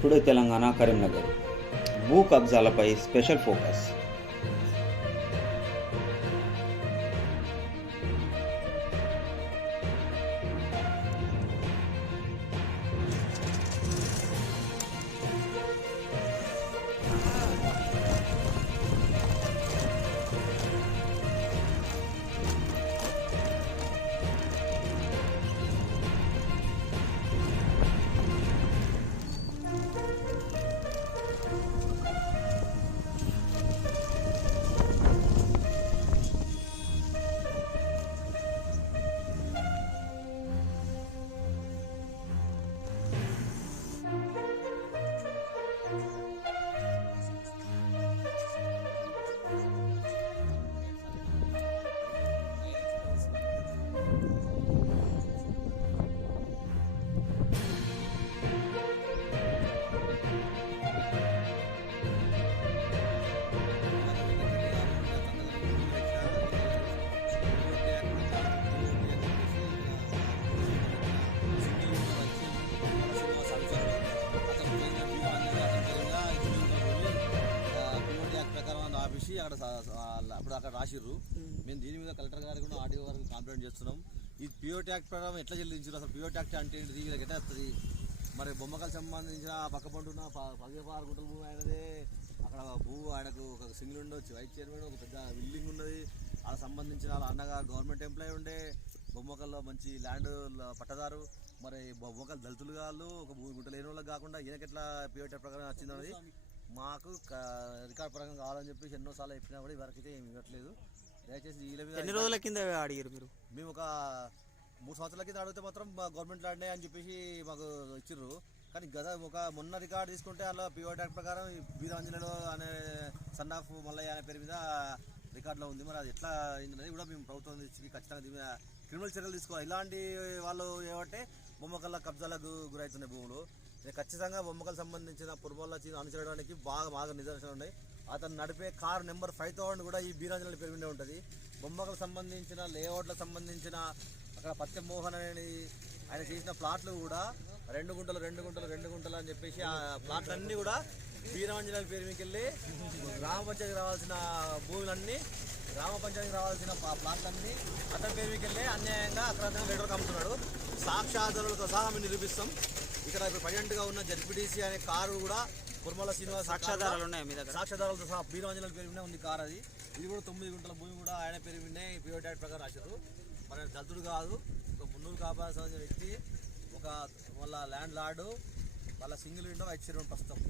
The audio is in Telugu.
టుడే తెలంగాణ కరీంనగర్ భూ కబ్జాలపై స్పెషల్ ఫోకస్. అప్పుడు అక్కడ రాసిర్రు. మేము దీని మీద కలెక్టర్ గారికి కూడా ఆర్డీఓ గారికి కంప్లైంట్ చేస్తున్నాం. ఈ పిఓటీ యాక్ట్ ప్రకారం ఎట్లా చెల్లించారు, అసలు పిఓటీ యాక్ట్ అంటే ఏంటిది, వీళ్ళకి ఎట్లా వస్తుంది? మరి బొమ్మకల్ సంబంధించిన పక్క పంటున్న 16 గుంటల భూమి ఆయనదే. అక్కడ ఆయనకు ఒక సింగిల్ ఉండొచ్చు, వైస్ చైర్మన్, ఒక పెద్ద బిల్డింగ్ ఉన్నది. వాళ్ళకి సంబంధించిన వాళ్ళ అన్నగారు గవర్నమెంట్ ఎంప్లాయీ ఉండే. బొమ్మకల్లో మంచి ల్యాండ్ పట్టదారు. మరి బొమ్మకల్ దళితులు కాళ్ళు ఒక భూమి గుంట లేని వాళ్ళకి కాకుండా ఈయనకి ఎట్లా పిఓటీ ప్రకారం వచ్చిందనేది మాకు రికార్డ్ పరంగా కావాలని చెప్పేసి ఎన్నోసార్లు చెప్పినా కూడా ఇవరకైతే ఏమి ఇవ్వట్లేదు. దయచేసి వీళ్ళ మీద ఎన్ని రోజుల కింద అడిగారు మీరు? మేము ఒక 3 సంవత్సరాల కింద అడిగితే మాత్రం గవర్నమెంట్ ల్యాండే అని చెప్పేసి మాకు ఇచ్చిర్రు. కానీ మొన్న రికార్డు తీసుకుంటే అలా పిఓటీ యాక్ట్ ప్రకారం వీరాంజనేయులు అనే సన్ ఆఫ్ మల్లయ్య అనే పేరు మీద రికార్డులో ఉంది. మరి అది ఎట్లా అయిందనేది కూడా మేము ప్రభుత్వం దృష్టికి ఖచ్చితంగా దీని మీద క్రిమినల్ చర్యలు తీసుకోవాలి. ఇలాంటి వాళ్ళు ఏమంటే బొమ్మకల్ల కబ్జాలకు గురవుతున్నాయి భూములు. ఖచ్చితంగా బొమ్మకల్ సంబంధించిన పుర్మల్ల అనుసరించడానికి బాగా నిదర్శనాలు ఉన్నాయి. అతను నడిపే కారు నెంబర్ 5000 కూడా ఈ వీరాంజనేయుల పేరు మీద ఉంటుంది. బొమ్మకల్ సంబంధించిన లేఅవుట్లకు సంబంధించిన అక్కడ పత్యమోహన్ అనేది ఆయన చేసిన ప్లాట్లు కూడా 2 గుంటలు అని చెప్పేసి ఆ ప్లాట్లన్నీ కూడా వీరాంజనేయుల పేరు మీకు వెళ్ళి గ్రామ పంచాయతీకి రావాల్సిన భూములన్నీ, గ్రామ పంచాయతీకి రావాల్సిన ప్లాట్లన్నీ అతని పేరు మీకు వెళ్ళి అన్యాయంగా అక్రాంతంగా లీటర్కి అమ్ముతున్నాడు. సాక్ష్యాధారాలతో సహా మేము నిరూపిస్తాం. ఇక్కడ ఇప్పుడు ప్రజెంట్గా ఉన్న జడ్పీటీసీ అనే కారు కూడా కుర్మల శ్రీనివాస్ సాక్ష్యాధారాలు ఉన్నాయి మీ దగ్గర? సాక్ష్యాధారాలతో సహా వీరాంజనేయుల పేరు మీద ఉంది కారు. ఇది కూడా 9 గుంటల భూమి కూడా ఆయన పేరు మీదే పిఓటీ యాక్ట్ ప్రకారం రాశారు. మరి దళితుడు కాదు, ఒక మున్నూరు కాపాల్సిన వ్యక్తి, ఒక వాళ్ళ ల్యాండ్ లార్డు, వాళ్ళ సింగిల్ విండో వైస్ చైర్మన్ ప్రస్తుతం.